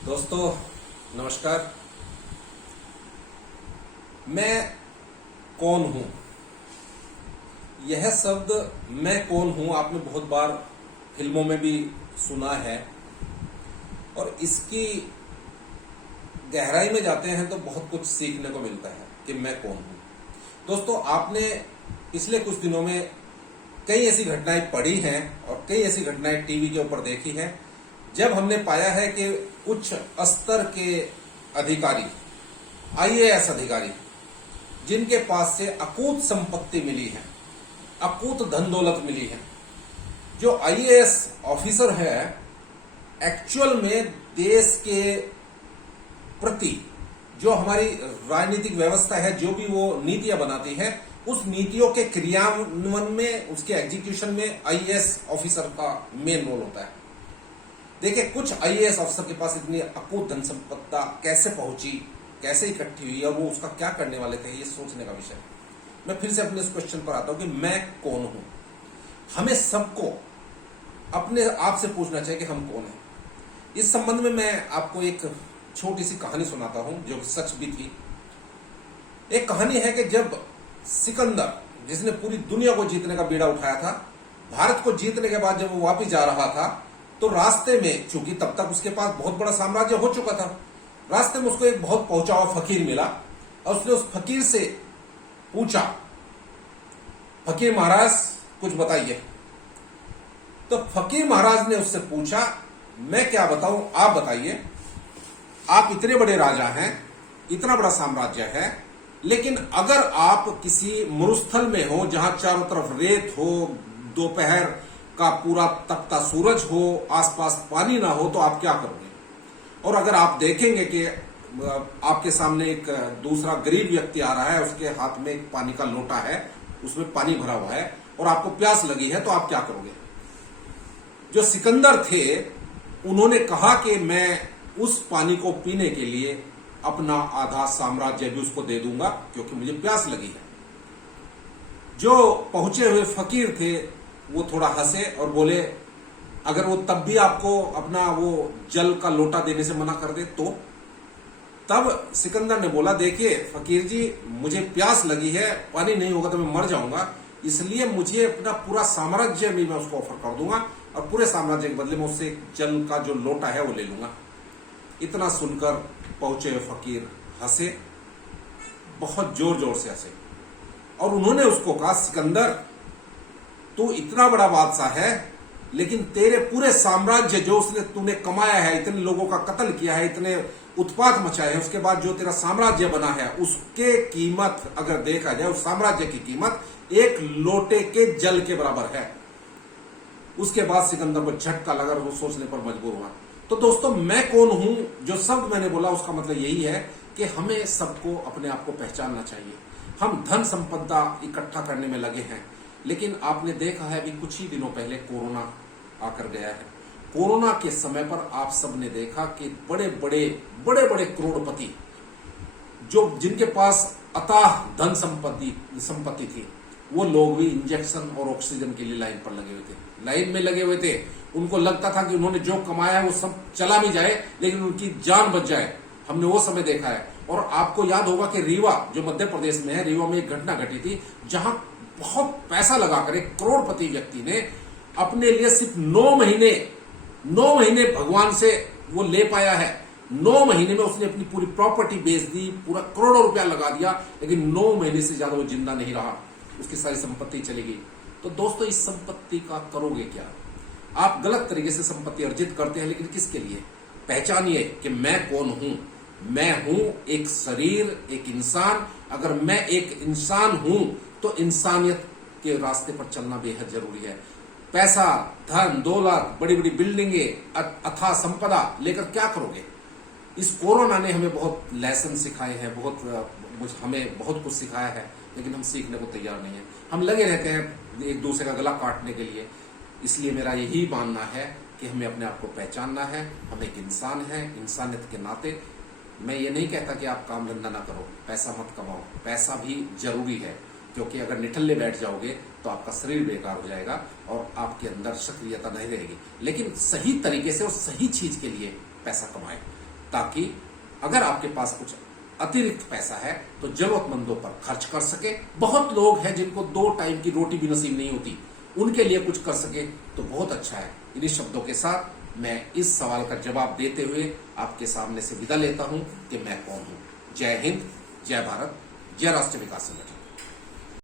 दोस्तों नमस्कार। मैं कौन हूं? यह शब्द मैं कौन हूं आपने बहुत बार फिल्मों में भी सुना है और इसकी गहराई में जाते हैं तो बहुत कुछ सीखने को मिलता है कि मैं कौन हूं। दोस्तों आपने पिछले कुछ दिनों में कई ऐसी घटनाएं पढ़ी हैं और कई ऐसी घटनाएं टीवी के ऊपर देखी हैं जब हमने पाया है कि उच्च स्तर के अधिकारी, आईएएस अधिकारी, जिनके पास से अकूत संपत्ति मिली है, अकूत धन दौलत मिली है, जो आईएएस ऑफिसर है, एक्चुअल में देश के प्रति जो हमारी राजनीतिक व्यवस्था है, जो भी वो नीतियां बनाती है, उस नीतियों के क्रियान्वयन में, उसके एग्जीक्यूशन में आईएएस ऑफिसर का मेन रोल होता है। देखिए, कुछ आईएएस ऑफिसर के पास इतनी अकूत धन संपत्ति कैसे पहुंची, कैसे इकट्ठी हुई और वो उसका क्या करने वाले थे, ये सोचने का विषय है। मैं फिर से अपने इस क्वेश्चन पर आता हूं कि मैं कौन हूं। हमें सबको अपने आप से पूछना चाहिए कि हम कौन हैं। इस संबंध में मैं आपको एक छोटी सी कहानी सुनाता हूं जो सच भी थी। एक कहानी है कि जब सिकंदर, जिसने पूरी दुनिया को जीतने का बीड़ा उठाया था, भारत को जीतने के बाद जब वो वापिस जा रहा था तो रास्ते में, चूंकि तब तक उसके पास बहुत बड़ा साम्राज्य हो चुका था, रास्ते में उसको एक बहुत पहुंचा हुआ फकीर मिला और उसने उस फकीर से पूछा, फकीर महाराज कुछ बताइए। तो फकीर महाराज ने उससे पूछा, मैं क्या बताऊं, आप बताइए। आप इतने बड़े राजा हैं, इतना बड़ा साम्राज्य है, लेकिन अगर आप किसी मरुस्थल में हो जहां चारों तरफ रेत हो, दोपहर का पूरा तपता सूरज हो, आसपास पानी ना हो, तो आप क्या करोगे? और अगर आप देखेंगे कि आपके सामने एक दूसरा गरीब व्यक्ति आ रहा है, उसके हाथ में एक पानी का लोटा है, उसमें पानी भरा हुआ है और आपको प्यास लगी है, तो आप क्या करोगे? जो सिकंदर थे उन्होंने कहा कि मैं उस पानी को पीने के लिए अपना आधा साम्राज्य भी उसको दे दूंगा क्योंकि मुझे प्यास लगी है। जो पहुंचे हुए फकीर थे वो थोड़ा हंसे और बोले, अगर वो तब भी आपको अपना वो जल का लोटा देने से मना कर दे तो? तब सिकंदर ने बोला, देखिए फकीर जी, मुझे प्यास लगी है, पानी नहीं होगा तो मैं मर जाऊंगा, इसलिए मुझे अपना पूरा साम्राज्य भी मैं उसको ऑफर कर दूंगा और पूरे साम्राज्य के बदले में उससे जल का जो लोटा है वो ले लूंगा। इतना सुनकर पहुंचे हुए फकीर हंसे, बहुत जोर जोर से हंसे और उन्होंने उसको कहा, सिकंदर तू इतना बड़ा बादशाह है, लेकिन तेरे पूरे साम्राज्य जो उसने तूने कमाया है, इतने लोगों का कत्ल किया है, इतने उत्पात मचाए हैं, उसके बाद जो तेरा साम्राज्य बना है, उसके कीमत अगर देखा जाए, उस साम्राज्य की कीमत एक लोटे के जल के बराबर है। उसके बाद सिकंदर को झटका लगा और वो सोचने पर मजबूर हुआ। तो दोस्तों, मैं कौन हूं, जो शब्द मैंने बोला उसका मतलब यही है कि हमें सबको अपने आप को पहचानना चाहिए। हम धन संपदा इकट्ठा करने में लगे हैं, लेकिन आपने देखा है अभी कुछ ही दिनों पहले कोरोना आकर गया है। कोरोना के समय पर आप सबने देखा कि बड़े बड़े करोड़पति, जो जिनके पास अथाह धन संपत्ति थी, वो लोग भी इंजेक्शन और ऑक्सीजन के लिए लाइन पर लगे हुए थे, लाइन में लगे हुए थे। उनको लगता था कि उन्होंने जो कमाया है वो सब चला भी जाए लेकिन उनकी जान बच जाए। हमने वो समय देखा है। और आपको याद होगा कि रीवा, जो मध्य प्रदेश में है, रीवा में एक घटना घटी थी जहां बहुत पैसा लगाकर एक करोड़पति व्यक्ति ने अपने लिए सिर्फ 9 महीने भगवान से वो ले पाया है। 9 महीने में उसने अपनी पूरी प्रॉपर्टी बेच दी, पूरा करोड़ों रुपया लगा दिया, लेकिन 9 महीने से ज्यादा वो जिंदा नहीं रहा, उसकी सारी संपत्ति चली गई। तो दोस्तों, इस संपत्ति का करोगे क्या? आप गलत तरीके से संपत्ति अर्जित करते हैं, लेकिन किसके लिए? पहचानिए कि मैं कौन हूं। मैं हूं एक शरीर, एक इंसान। अगर मैं एक इंसान हूं तो इंसानियत के रास्ते पर चलना बेहद जरूरी है। पैसा, धन दौलत, बड़ी बड़ी बिल्डिंगें, अथाह संपदा लेकर क्या करोगे? इस कोरोना ने हमें बहुत लेसन सिखाए हैं, हमें बहुत कुछ सिखाया है, लेकिन हम सीखने को तैयार नहीं है। हम लगे रहते हैं एक दूसरे का गला काटने के लिए। इसलिए मेरा यही मानना है कि हमें अपने आप को पहचानना है। हम एक इंसान हैं, इंसानियत के नाते मैं ये नहीं कहता कि आप काम धंधा ना करो, पैसा मत कमाओ, पैसा भी जरूरी है, क्योंकि अगर निठल्ले बैठ जाओगे तो आपका शरीर बेकार हो जाएगा और आपके अंदर सक्रियता नहीं रहेगी। लेकिन सही तरीके से और सही चीज के लिए पैसा कमाएं। ताकि अगर आपके पास कुछ अतिरिक्त पैसा है तो जरूरतमंदों पर खर्च कर सके। बहुत लोग हैं जिनको 2 टाइम की रोटी भी नसीब नहीं होती, उनके लिए कुछ कर सके तो बहुत अच्छा है। इन्हीं शब्दों के साथ मैं इस सवाल का जवाब देते हुए आपके सामने से विदा लेता हूं कि मैं कौन हूं। जय हिंद, जय भारत, जय राष्ट्रीय विकास संगठन।